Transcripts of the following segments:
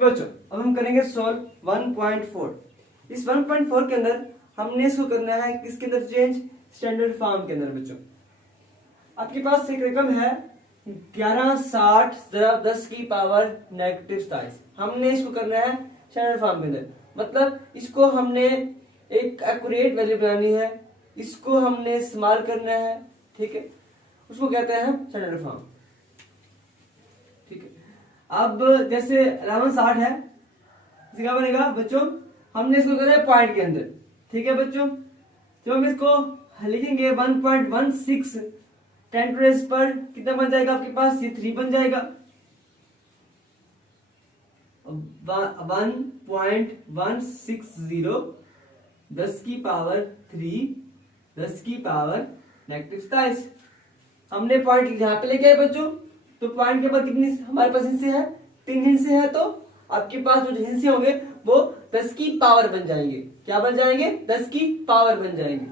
बच्चों अब हम करेंगे सॉल्व 1.4। इस 1.4 के अंदर हमने इसको करना है किसके अंदर चेंज, स्टैंडर्ड फॉर्म के अंदर। बच्चों आपके पास एक रकम है 1160 जरा 10 की पावर नेगेटिव 27। हमने इसको करना है स्टैंडर्ड फॉर्म के अंदर, मतलब इसको हमने एक एक्यूरेट वैल्यू बनानी है, इसको हमने इस्तेमाल करना है, ठीक है, उसको कहते हैं स्टैंडर्ड फॉर्म। ठीक है, अब जैसे 1160 है, क्या बनेगा बच्चों, हमने इसको करना है पॉइंट के अंदर। ठीक है बच्चों, तो हम इसको लिखेंगे 1.16 10 टू रेज़ पर कितना बन जाएगा आपके पास, ये 3 बन जाएगा। 1.160 10 की पावर 3 10 की पावर नेगेटिव 27। हमने पॉइंट यहाँ पे लेके आए बच्चों, तो पॉइंट के बाद कितनी हमारे पास हिस्से है, 3 हिस्से है, तो आपके पास जो हिस्से होंगे वो 10 की पावर बन जाएंगे। क्या बन जाएंगे, 10 की पावर बन जाएंगे।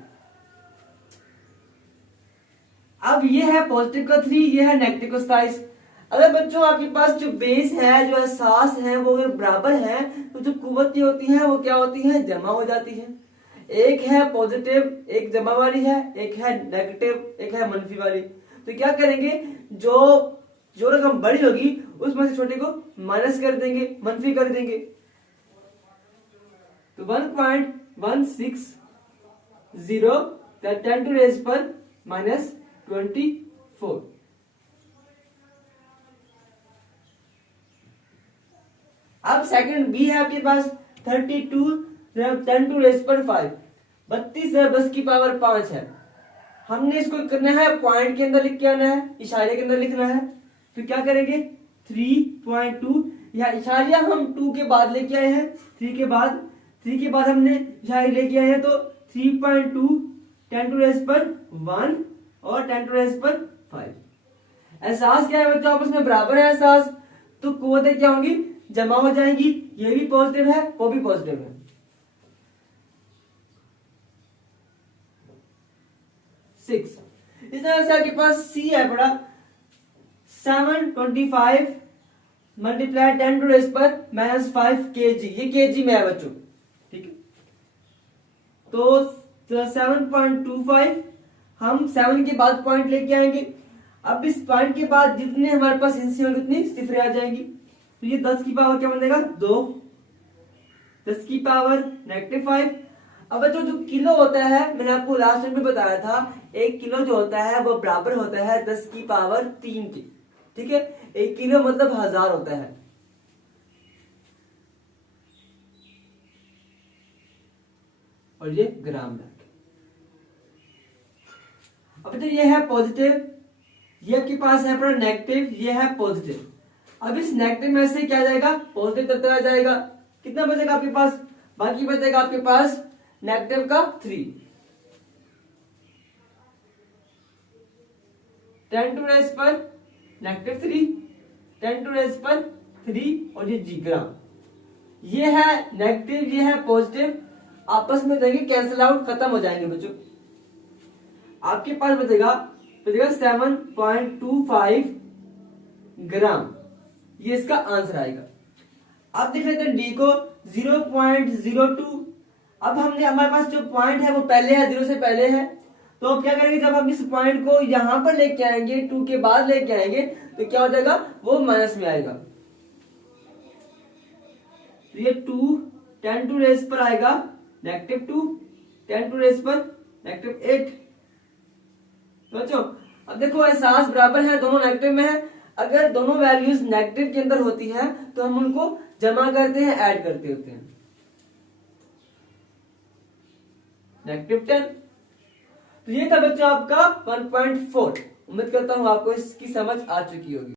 अब ये है पॉजिटिव का 3, ये है नेगेटिव का 27। अगर बच्चों आपके पास जो बेस है, जो एहसास है, वो अगर बराबर है तो जो कुव्वतें होती हैं वो क्या होती हैं, जमा हो जाती हैं। एक है पॉजिटिव, एक जमा वाली है, एक है नेगेटिव, एक है मनफी वाली। तो क्या करेंगे, जो रकम बड़ी होगी उसमें से छोटे को माइनस कर देंगे, मनफी कर देंगे। तो 1.160 10 टू रेज़ पर -24। अब सेकंड बी है आपके पास 32 10 टू रेज़ पर 5, 32 10 की पावर 5 है। हमने इसको करना है पॉइंट के अंदर लिख के आना है, इशारे के अंदर लिखना है। तो क्या करेंगे 3.2, या इशारिया हम 2 के बाद लेके आए हैं, 3 के बाद हमने इशारे लेके आए हैं, तो 3.2 10 टू रेज़ पर 1 और 10 टू रेज़ पर 5। एहसास क्या है बच्चों, आपस में बराबर है एहसास, तो कुव्वतें क्या होंगी, जमा हो जाएंगी। ये भी पॉजिटिव है, वो भी पॉजिटिव है। 6 इस तरह से आपके पास सी है बड़ा 725 मल्टीप्लाई 10 टू रेज़ पर -5 kg, ये kg में है बच्चों। ठीक है, तो 7.25 हम 7 के बाद पॉइंट लेके आएंगे। अब इस पॉइंट के बाद जितने हमारे पास हिस्से होंगे उतनी सिफरें आ जाएंगी। तो ये 10 की पावर क्या बनेगा, 2 10 की पावर -5। अब बच्चों जो किलो होता है, मैंने आपको लास्ट टाइम में बताया था, 1 किलो जो होता है वो बराबर होता है 10 की पावर 3 की। ठीक है, 1 किलो मतलब 1000 होता है। और ये ग्राम में। अब तो ये है पॉजिटिव, ये आपके पास है अपना नेगेटिव, ये है पॉजिटिव। अब इस नेगेटिव में से क्या जाएगा, पॉजिटिव तक आ जाएगा। कितना बचेगा आपके पास, बाकी बचेगा आपके पास नेगेटिव का 3, 10 टू रेज़ पर -3 10 टू रेज़ पर 3, और ये जी ग्राम। ये है नेगेटिव, ये है पॉजिटिव, आपस में जाएंगे कैंसिल आउट, खत्म हो जाएंगे बच्चों। आपके पास बचेगा 7.25 ग्राम, ये इसका आंसर आएगा। अब देख लेते हैं डी को 0.02। अब हमने हमारे पास जो पॉइंट है वो पहले है, 0 से पहले है, तो अब क्या करेंगे, जब हम इस पॉइंट को यहां पर लेके आएंगे, 2 के बाद लेके आएंगे, तो क्या हो जाएगा, वो माइनस में आएगा। तो ये 2 10 टू रेज़ पर आएगा -2, 10 टू रेज़ पर -8। बच्चों अब देखो एहसास बराबर है, दोनों नेगेटिव में है। अगर दोनों वैल्यूज नेगेटिव के अंदर होती हैं तो हम उनको जमा करते हैं, ऐड करते होते हैं। -10। तो ये था बच्चों आपका 1.4। उम्मीद करता हूं आपको इसकी समझ आ चुकी होगी।